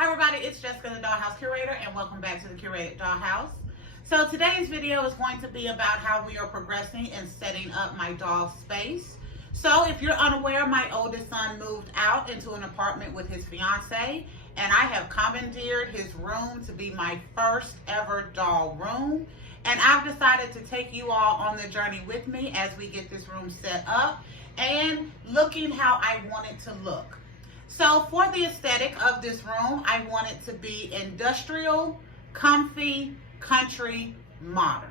Hi everybody, it's Jessica the Dollhouse Curator and welcome back to the Curated Dollhouse. So today's video is going to be about how we are progressing in setting up my doll space. So if you're unaware, my oldest son moved out into an apartment with his fiance and I have commandeered his room to be my first ever doll room. And I've decided to take you all on the journey with me as we get this room set up and looking how I want it to look. So for the aesthetic of this room, I want it to be industrial, comfy, country, modern.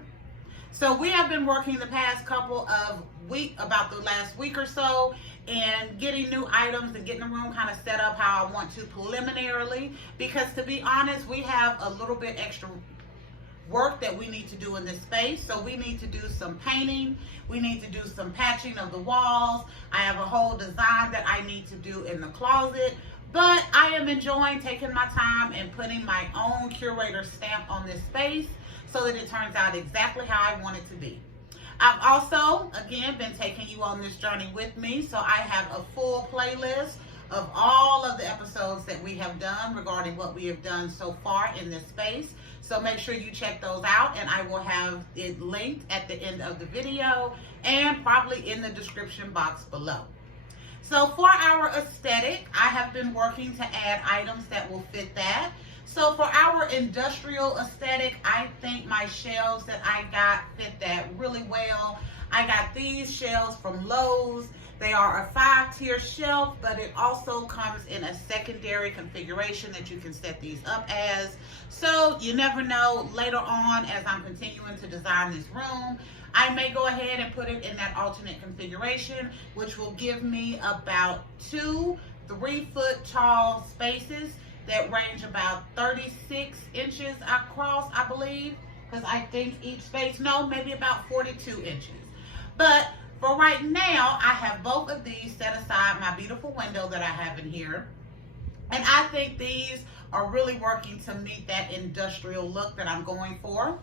So we have been working the past couple of about the last week or so, and getting new items and getting the room kind of set up how I want to preliminarily, because to be honest, we have a little bit extra work that we need to do in this space. So we need to do some painting, we need to do some patching of the walls. I have a whole design that I need to do in the closet, but I am enjoying taking my time and putting my own curator stamp on this space so that it turns out exactly how I want it to be. I've also, again, been taking you on this journey with me, so I have a full playlist of all of the episodes that we have done regarding what we have done so far in this space. So make sure you check those out, and I will have it linked at the end of the video and probably in the description box below. So for our aesthetic, I have been working to add items that will fit that. So for our industrial aesthetic, I think my shelves that I got fit that really well. I got these shelves from Lowe's. They are a 5-tier shelf, but it also comes in a secondary configuration that you can set these up as. So you never know, later on as I'm continuing to design this room, I may go ahead and put it in that alternate configuration, which will give me about 2 3-foot tall spaces that range about 36 inches across, I believe, because I think each space, no, maybe about 42 inches. But for right now, I have both of these set aside, my beautiful window that I have in here. And I think these are really working to meet that industrial look that I'm going for.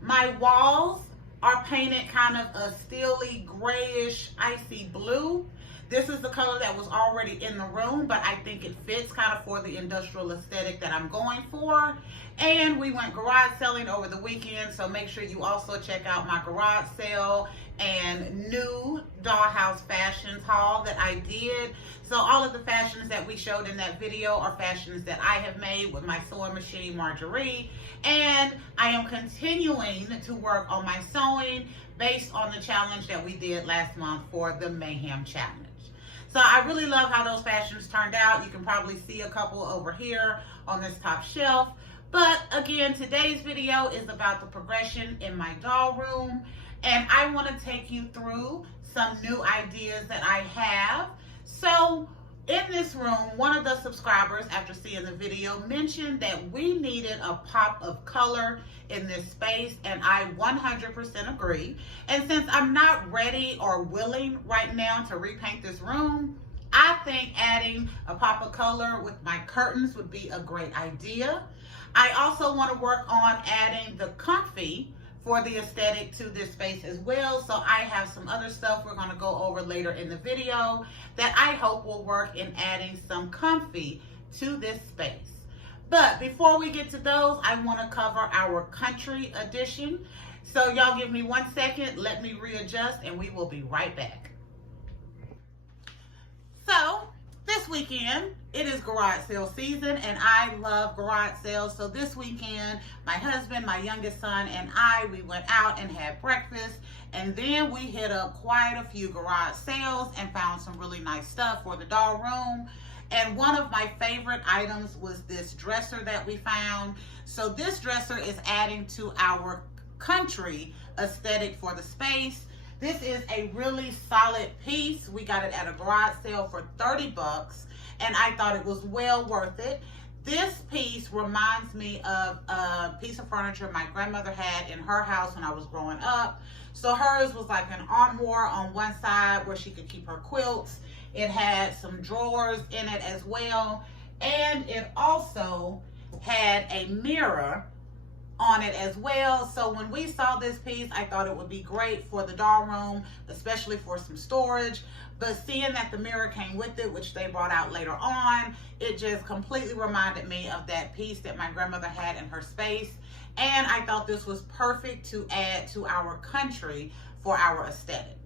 My walls are painted kind of a steely grayish icy blue. This is the color that was already in the room, but I think it fits kind of for the industrial aesthetic that I'm going for. And we went garage selling over the weekend, so make sure you also check out my garage sale and new Dollhouse Fashions haul that I did. So all of the fashions that we showed in that video are fashions that I have made with my sewing machine, Marjorie. And I am continuing to work on my sewing based on the challenge that we did last month for the Mayhem Challenge. So I really love how those fashions turned out. You can probably see a couple over here on this top shelf. But again, today's video is about the progression in my doll room. And I want to take you through some new ideas that I have. So in this room, one of the subscribers, after seeing the video, mentioned that we needed a pop of color in this space, and I 100% agree. And since I'm not ready or willing right now to repaint this room, I think adding a pop of color with my curtains would be a great idea. I also want to work on adding the comfy for the aesthetic to this space as well. So I have some other stuff we're going to go over later in the video that I hope will work in adding some comfy to this space. But before we get to those, I want to cover our country edition. So y'all give me 1 second, let me readjust, and we will be right back. So this weekend, it is garage sale season, and I love garage sales. So this weekend, my husband, my youngest son, and we went out and had breakfast, and then we hit up quite a few garage sales and found some really nice stuff for the doll room. And one of my favorite items was this dresser that we found. So this dresser is adding to our country aesthetic for the space. This is a really solid piece. We got it at a garage sale for 30 bucks, and I thought it was well worth it. This piece reminds me of a piece of furniture my grandmother had in her house when I was growing up. So hers was like an armoire on one side where she could keep her quilts. It had some drawers in it as well, and it also had a mirror on it as well. So when we saw this piece, I thought it would be great for the doll room, especially for some storage. But seeing that the mirror came with it, which they brought out later on, it just completely reminded me of that piece that my grandmother had in her space. And I thought this was perfect to add to our country for our aesthetic.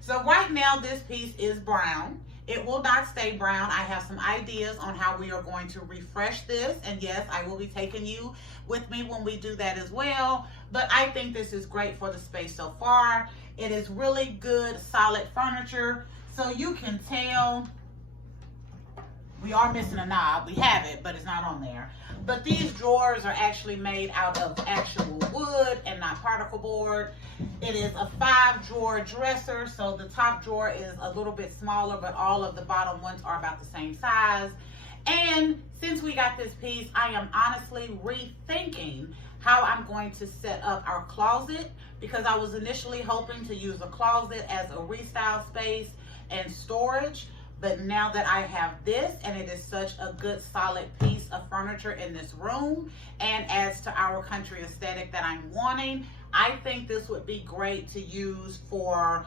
So right now this piece is brown. It will not stay brown. I have some ideas on how we are going to refresh this. And yes, I will be taking you with me when we do that as well. But I think this is great for the space so far. It is really good, solid furniture. So you can tell we are missing a knob. We have it, but it's not on there. But these drawers are actually made out of actual wood and not particle board. It is a 5-drawer dresser, so the top drawer is a little bit smaller, but all of the bottom ones are about the same size. And since we got this piece, I am honestly rethinking how I'm going to set up our closet, because I was initially hoping to use a closet as a restyle space and storage. But now that I have this, and it is such a good solid piece of furniture in this room and adds to our country aesthetic that I'm wanting, I think this would be great to use for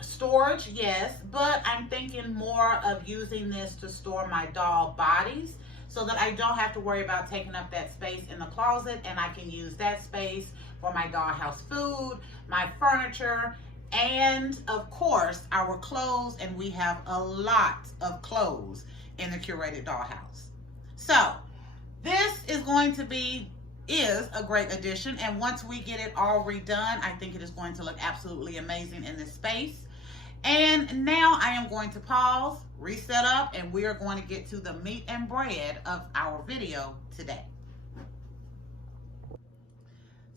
storage, yes, but I'm thinking more of using this to store my doll bodies so that I don't have to worry about taking up that space in the closet, and I can use that space for my dollhouse food, my furniture, and of course our clothes. And we have a lot of clothes in the Curated Dollhouse. So this is a great addition, and once we get it all redone, I think it is going to look absolutely amazing in this space. And now I am going to pause, reset up, and we are going to get to the meat and bread of our video today.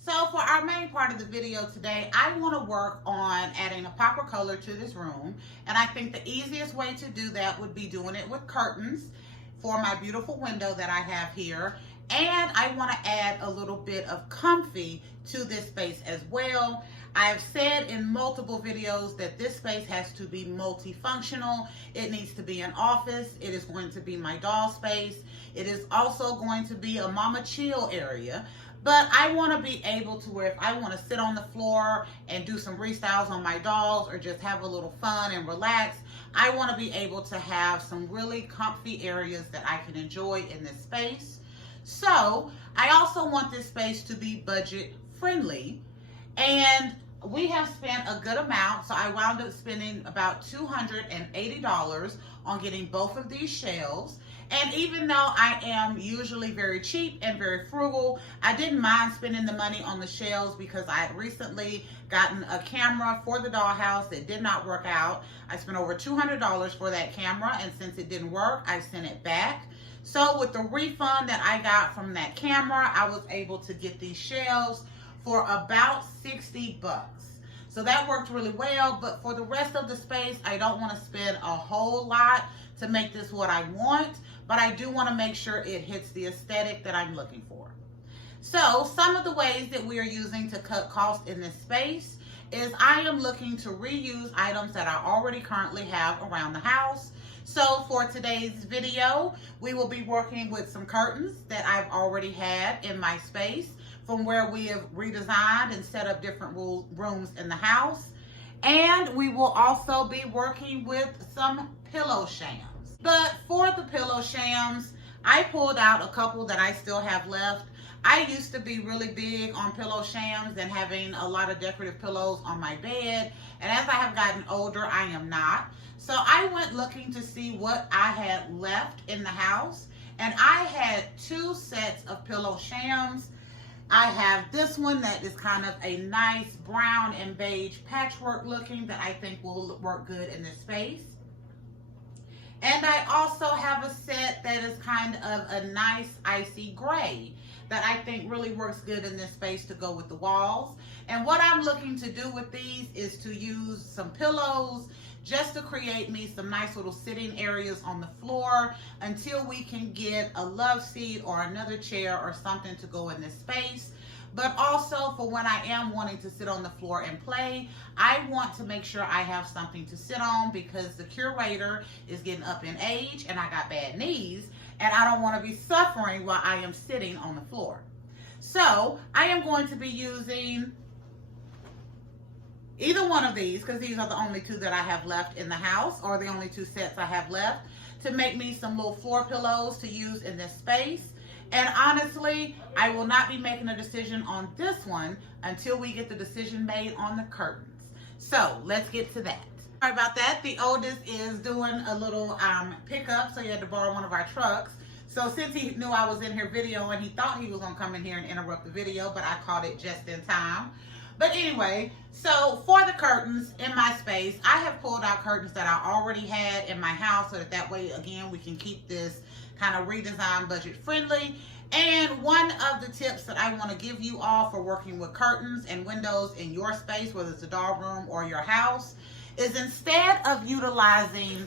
So for our main part of the video today, I want to work on adding a pop of color to this room. And I think the easiest way to do that would be doing it with curtains for my beautiful window that I have here. And I want to add a little bit of comfy to this space as well. I've said in multiple videos that this space has to be multifunctional. It needs to be an office. It is going to be my doll space. It is also going to be a mama chill area. But I want to be able to where if I want to sit on the floor and do some restyles on my dolls or just have a little fun and relax, I want to be able to have some really comfy areas that I can enjoy in this space. So I also want this space to be budget friendly, and we have spent a good amount. So I wound up spending about $280 on getting both of these shelves. And even though I am usually very cheap and very frugal, I didn't mind spending the money on the shelves because I had recently gotten a camera for the dollhouse that did not work out. I spent over $200 for that camera, and since it didn't work, I sent it back. So with the refund that I got from that camera, I was able to get these shelves for about 60 bucks. So that worked really well, but for the rest of the space, I don't want to spend a whole lot to make this what I want, but I do want to make sure it hits the aesthetic that I'm looking for. So some of the ways that we are using to cut costs in this space is I am looking to reuse items that I already currently have around the house. So for today's video, we will be working with some curtains that I've already had in my space from where we have redesigned and set up different rooms in the house. And we will also be working with some pillow shams. But for the pillow shams, I pulled out a couple that I still have left. I used to be really big on pillow shams and having a lot of decorative pillows on my bed. And as I have gotten older, I am not. So I went looking to see what I had left in the house. And I had 2 sets of pillow shams. I have this one that is kind of a nice brown and beige patchwork looking that I think will work good in this space. And I also have a set that is kind of a nice icy gray that I think really works good in this space to go with the walls. And what I'm looking to do with these is to use some pillows just to create me some nice little sitting areas on the floor until we can get a love seat or another chair or something to go in this space. But also for when I am wanting to sit on the floor and play, I want to make sure I have something to sit on because the curator is getting up in age and I got bad knees and I don't want to be suffering while I am sitting on the floor. So I am going to be using either one of these, because these are the only two that I have left in the house, or the only two sets I have left, to make me some little floor pillows to use in this space. And honestly, I will not be making a decision on this one until we get the decision made on the curtains. So let's get to that. Sorry about that. The oldest is doing a little pickup, so he had to borrow one of our trucks. So since he knew I was in here videoing, he thought he was gonna come in here and interrupt the video, but I caught it just in time. But anyway, so for the curtains in my space, I have pulled out curtains that I already had in my house, so that way, again, we can keep this kind of redesigned budget friendly. And one of the tips that I want to give you all for working with curtains and windows in your space, whether it's a doll room or your house, is instead of utilizing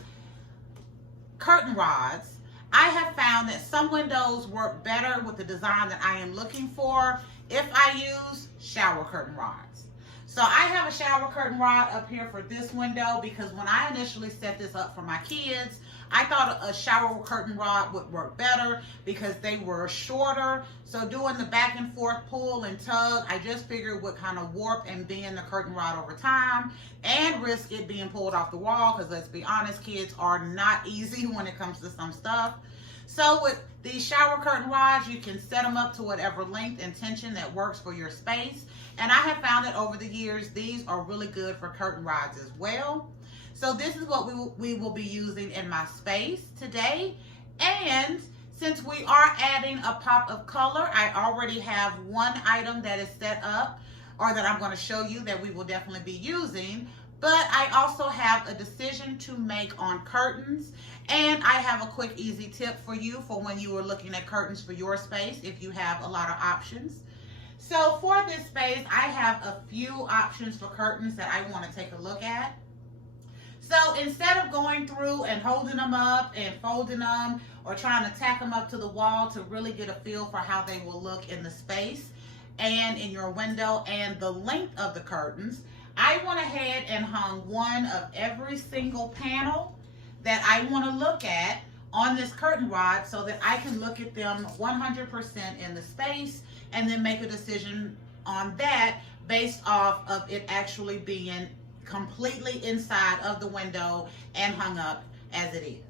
curtain rods, I have found that some windows work better with the design that I am looking for if I use shower curtain rods. So I have a shower curtain rod up here for this window because when I initially set this up for my kids, I thought a shower curtain rod would work better because they were shorter. So doing the back and forth pull and tug, I just figured would kind of warp and bend the curtain rod over time and risk it being pulled off the wall, because let's be honest, kids are not easy when it comes to some stuff. So with these shower curtain rods, you can set them up to whatever length and tension that works for your space. And I have found that over the years, these are really good for curtain rods as well. So this is what we will be using in my space today. And since we are adding a pop of color, I already have one item that is set up, or that I'm going to show you that we will definitely be using. But I also have a decision to make on curtains. And I have a quick, easy tip for you for when you are looking at curtains for your space, if you have a lot of options. So for this space, I have a few options for curtains that I want to take a look at. So instead of going through and holding them up and folding them or trying to tack them up to the wall to really get a feel for how they will look in the space and in your window and the length of the curtains, I went ahead and hung one of every single panel that I want to look at on this curtain rod so that I can look at them 100% in the space and then make a decision on that based off of it actually being completely inside of the window and hung up as it is.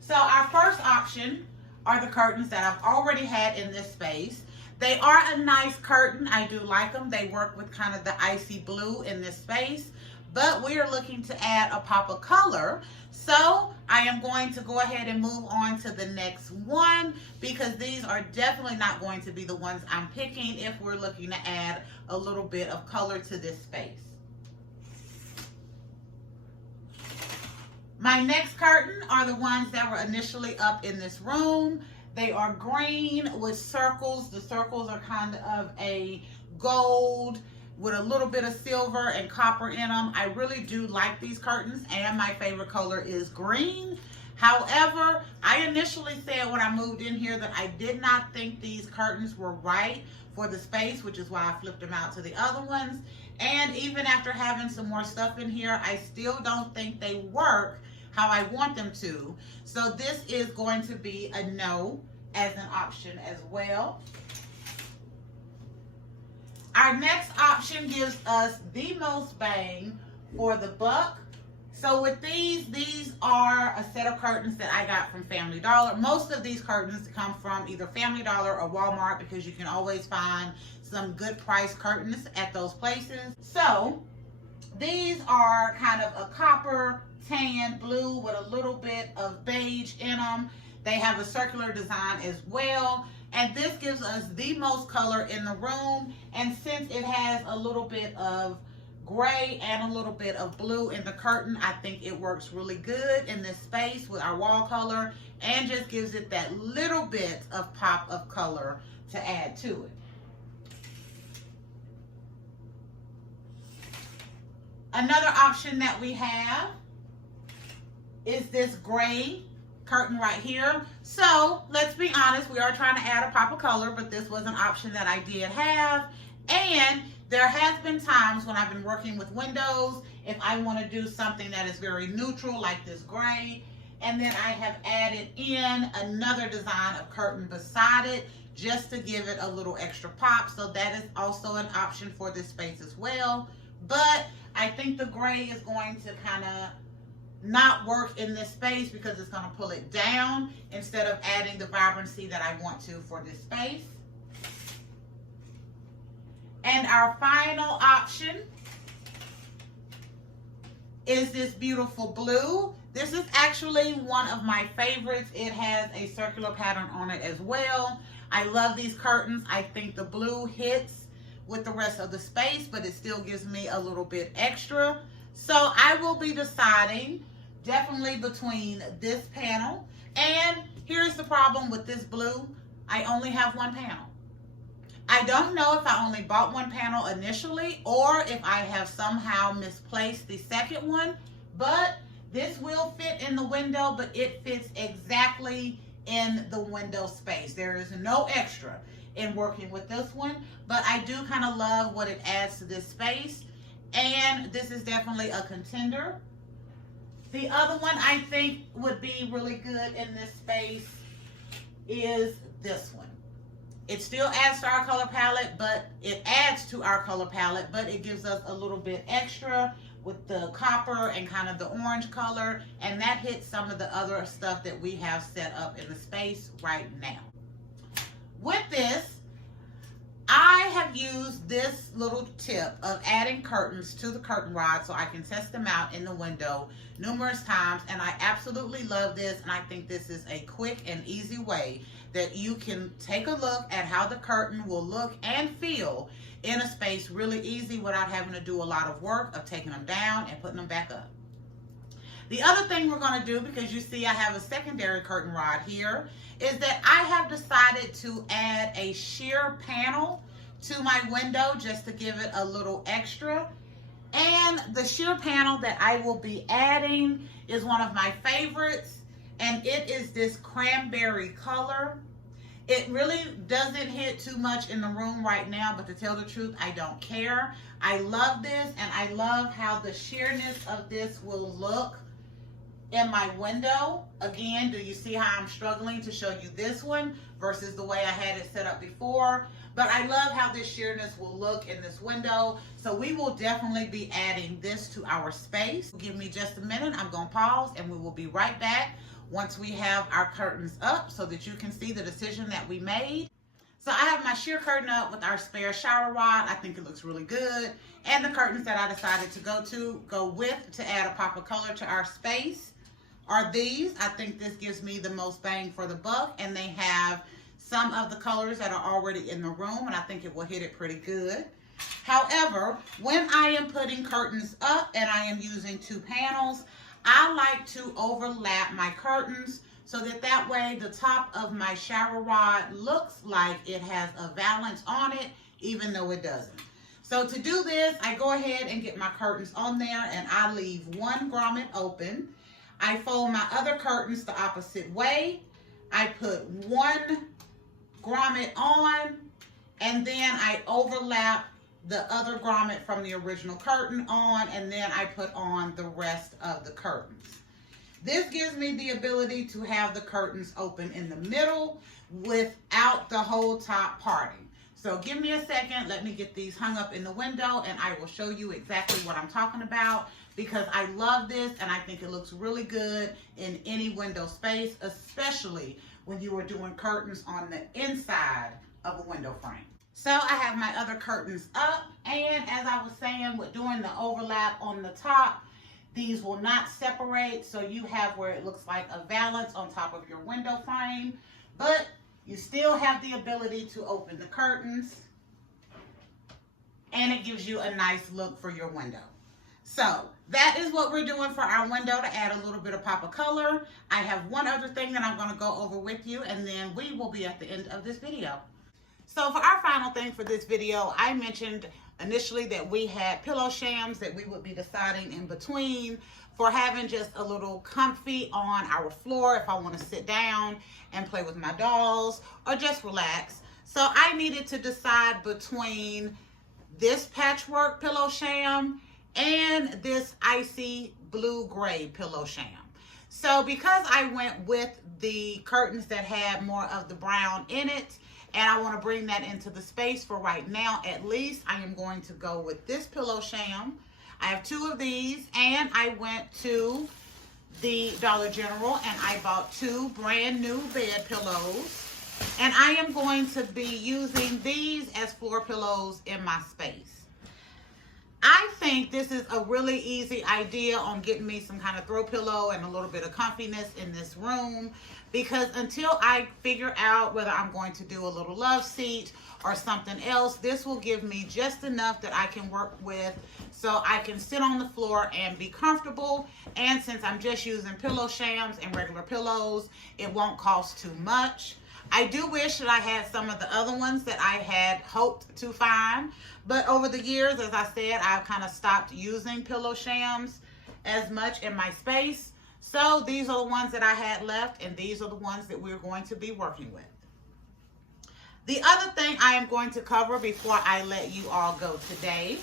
So our first option are the curtains that I've already had in this space. They are a nice curtain. I do like them. They work with kind of the icy blue in this space, but we are looking to add a pop of color. So I am going to go ahead and move on to the next one, because these are definitely not going to be the ones I'm picking if we're looking to add a little bit of color to this space. My next curtain are the ones that were initially up in this room. They are green with circles. The circles are kind of a gold with a little bit of silver and copper in them. I really do like these curtains, and my favorite color is green. However, I initially said when I moved in here that I did not think these curtains were right for the space, which is why I flipped them out to the other ones. And even after having some more stuff in here, I still don't think they work how I want them to. So this is going to be a no as an option as well. Our next option gives us the most bang for the buck. So with these are a set of curtains that I got from Family Dollar. Most of these curtains come from either Family Dollar or Walmart, because you can always find some good price curtains at those places. So these are kind of a copper, tan, blue with a little bit of beige in them. They have a circular design as well. And this gives us the most color in the room. And since it has a little bit of gray and a little bit of blue in the curtain, I think it works really good in this space with our wall color, and just gives it that little bit of pop of color to add to it. Another option that we have is this gray curtain right here. So let's be honest, we are trying to add a pop of color, but this was an option that I did have. And there has been times when I've been working with windows, if I want to do something that is very neutral like this gray, And then I have added in another design of curtain beside it just to give it a little extra pop. So that is also an option for this space as well. But I think the gray is going to kind of not work in this space because it's going to pull it down instead of adding the vibrancy that I want to for this space. And our final option is this beautiful blue. This is actually one of my favorites. It has a circular pattern on it as well. I love these curtains. I think the blue hits with the rest of the space, but it still gives me a little bit extra. So I will be deciding definitely between this panel, and here's the problem with this blue. I only have one panel. I don't know if I only bought one panel initially or if I have somehow misplaced the second one, but this will fit in the window, but it fits exactly in the window space. There is no extra in working with this one, but I do kind of love what it adds to this space, and this is definitely a contender. The other one I think would be really good in this space is this one. It still adds to our color palette, but it adds to our color palette, but it gives us a little bit extra with the copper and kind of the orange color, and that hits some of the other stuff that we have set up in the space right now. With this, I have used this little tip of adding curtains to the curtain rod so I can test them out in the window numerous times, and I absolutely love this, and I think this is a quick and easy way that you can take a look at how the curtain will look and feel in a space really easy without having to do a lot of work of taking them down and putting them back up. The other thing we're going to do, because you see I have a secondary curtain rod here, is that I have decided to add a sheer panel to my window just to give it a little extra. And the sheer panel that I will be adding is one of my favorites, and it is this cranberry color. It really doesn't hit too much in the room right now, but to tell the truth, I don't care. I love this, and I love how the sheerness of this will look in my window. Again, do you see how I'm struggling to show you this one versus the way I had it set up before? But I love how this sheerness will look in this window. So we will definitely be adding this to our space. Give me just a minute. I'm going to pause, and we will be right back once we have our curtains up so that you can see the decision that we made. So I have my sheer curtain up with our spare shower rod. I think it looks really good. And the curtains that I decided to go with to add a pop of color to our space are these. I think this gives me the most bang for the buck, and they have some of the colors that are already in the room, and I think it will hit it pretty good. However, when I am putting curtains up and I am using two panels, I like to overlap my curtains so that way the top of my shower rod looks like it has a valance on it, even though it doesn't. So to do this, I go ahead and get my curtains on there, and I leave one grommet open. I fold my other curtains the opposite way. I put one grommet on, and then I overlap the other grommet from the original curtain on, and then I put on the rest of the curtains. This gives me the ability to have the curtains open in the middle without the whole top parting. So give me a second, let me get these hung up in the window, and I will show you exactly what I'm talking about, because I love this and I think it looks really good in any window space, especially when you are doing curtains on the inside of a window frame. So I have my other curtains up, and as I was saying, with doing the overlap on the top, these will not separate, so you have where it looks like a valance on top of your window frame, but you still have the ability to open the curtains, and it gives you a nice look for your window. So that is what we're doing for our window to add a little bit of pop of color. I have one other thing that I'm going to go over with you, and then we will be at the end of this video. So for our final thing for this video, I mentioned initially that we had pillow shams that we would be deciding in between for having just a little comfy on our floor if I want to sit down and play with my dolls or just relax. So I needed to decide between this patchwork pillow sham and this icy blue gray pillow sham. So because I went with the curtains that had more of the brown in it, and I want to bring that into the space for right now, at least I am going to go with this pillow sham. I have 2 of these, and I went to the Dollar General and I bought 2 brand new bed pillows. And I am going to be using these as floor pillows in my space. I think this is a really easy idea on getting me some kind of throw pillow and a little bit of comfiness in this room, because until I figure out whether I'm going to do a little love seat or something else, this will give me just enough that I can work with so I can sit on the floor and be comfortable. And since I'm just using pillow shams and regular pillows, it won't cost too much. I do wish that I had some of the other ones that I had hoped to find, but over the years, as I said, I've kind of stopped using pillow shams as much in my space. So these are the ones that I had left, and these are the ones that we're going to be working with. The other thing I am going to cover before I let you all go today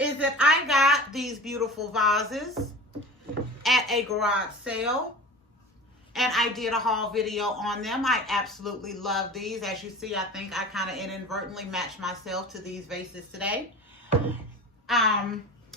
is that I got these beautiful vases at a garage sale. And I did a haul video on them. I absolutely love these. As you see, I think I kind of inadvertently matched myself to these vases today.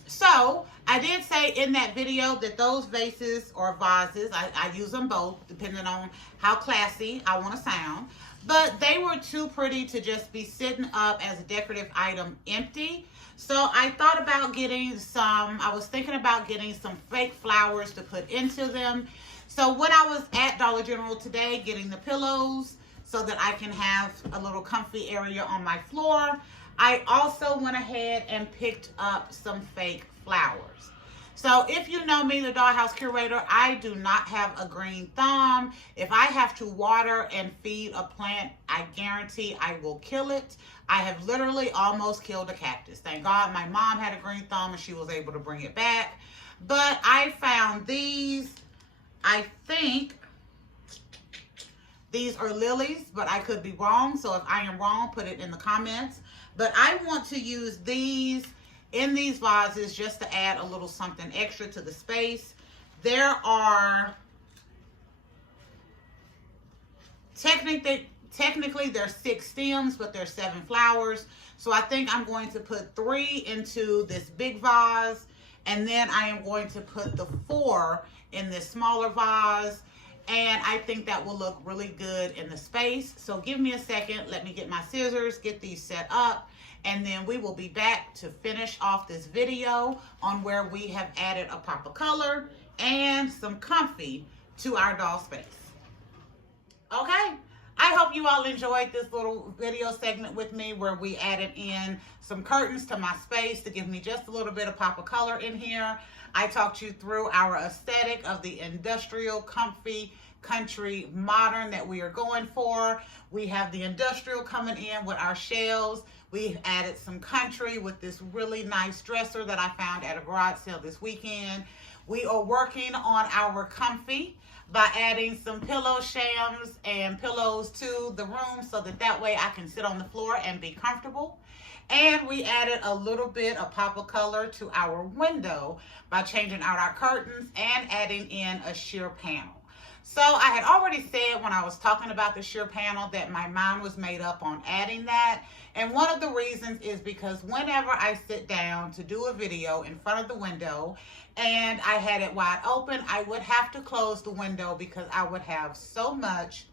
So I did say in that video that those vases or vases, I use them both depending on how classy I want to sound. But they were too pretty to just be sitting up as a decorative item empty. So I thought about getting some, I was thinking about getting some fake flowers to put into them. So when I was at Dollar General today getting the pillows so that I can have a little comfy area on my floor, I also went ahead and picked up some fake flowers. So if you know me, the Dollhouse Curator, I do not have a green thumb. If I have to water and feed a plant, I guarantee I will kill it. I have literally almost killed a cactus. Thank God my mom had a green thumb and she was able to bring it back. But I found these. I think these are lilies, but I could be wrong. So if I am wrong, put it in the comments. But I want to use these in these vases just to add a little something extra to the space. There are, technically there's 6 stems, but there's 7 flowers. So I think I'm going to put 3 into this big vase. And then I am going to put the 4 in this smaller vase, and I think that will look really good in the space. So give me a second, let me get my scissors, get these set up, and then we will be back to finish off this video on where we have added a pop of color and some comfy to our doll space. Okay, I hope you all enjoyed this little video segment with me where we added in some curtains to my space to give me just a little bit of pop of color in here. I talked you through our aesthetic of the industrial, comfy, country, modern that we are going for. We have the industrial coming in with our shelves. We've added some country with this really nice dresser that I found at a garage sale this weekend. We are working on our comfy by adding some pillow shams and pillows to the room so that way I can sit on the floor and be comfortable. And we added a little bit of pop of color to our window by changing out our curtains and adding in a sheer panel. So I had already said when I was talking about the sheer panel that my mind was made up on adding that. And one of the reasons is because whenever I sit down to do a video in front of the window and I had it wide open, I would have to close the window because I would have so much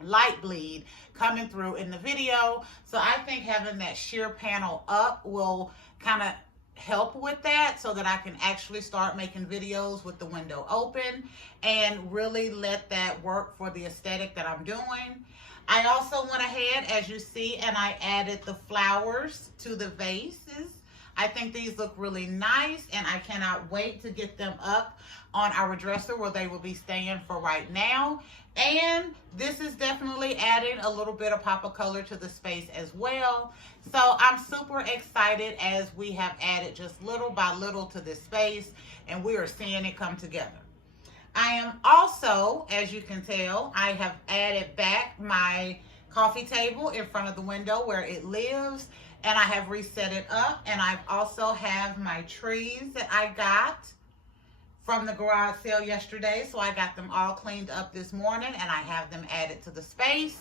light bleed coming through in the video. So I think having that sheer panel up will kind of help with that so that I can actually start making videos with the window open and really let that work for the aesthetic that I'm doing. I also went ahead, as you see, and I added the flowers to the vases. I think these look really nice, and I cannot wait to get them up on our dresser where they will be staying for right now. And this is definitely adding a little bit of pop of color to the space as well. So I'm super excited as we have added just little by little to this space, and we are seeing it come together. I am also, as you can tell, I have added back my coffee table in front of the window where it lives, and I have reset it up, and I've also have my trees that I got from the garage sale yesterday. So I got them all cleaned up this morning and I have them added to the space.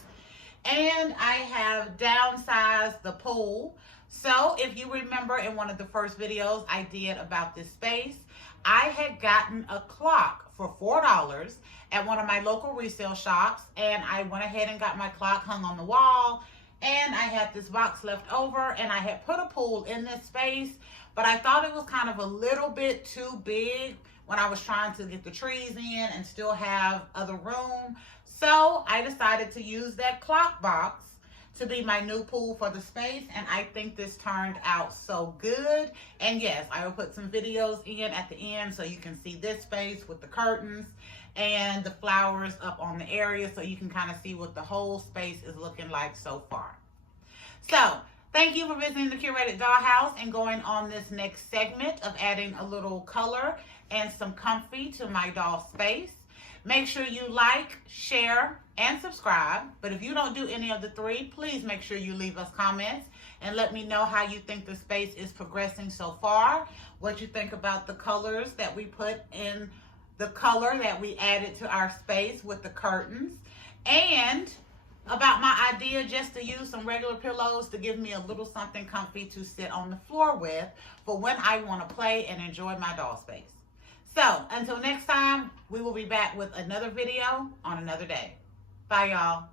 And I have downsized the pool. So if you remember in one of the first videos I did about this space, I had gotten a clock for $4 at one of my local resale shops, and I went ahead and got my clock hung on the wall, and I had this box left over, and I had put a pool in this space, but I thought it was kind of a little bit too big when I was trying to get the trees in and still have other room. So I decided to use that clock box to be my new pool for the space, and I think this turned out so good. And yes, I will put some videos in at the end so you can see this space with the curtains and the flowers up on the area so you can kind of see what the whole space is looking like so far. So thank you for visiting the Curated Dollhouse and going on this next segment of adding a little color and some comfy to my doll space. Make sure you like, share, and subscribe. But if you don't do any of the three, please make sure you leave us comments and let me know how you think the space is progressing so far, what you think about the colors that we put in, the color that we added to our space with the curtains, and about my idea just to use some regular pillows to give me a little something comfy to sit on the floor with for when I want to play and enjoy my doll space. So until next time, we will be back with another video on another day. Bye, y'all.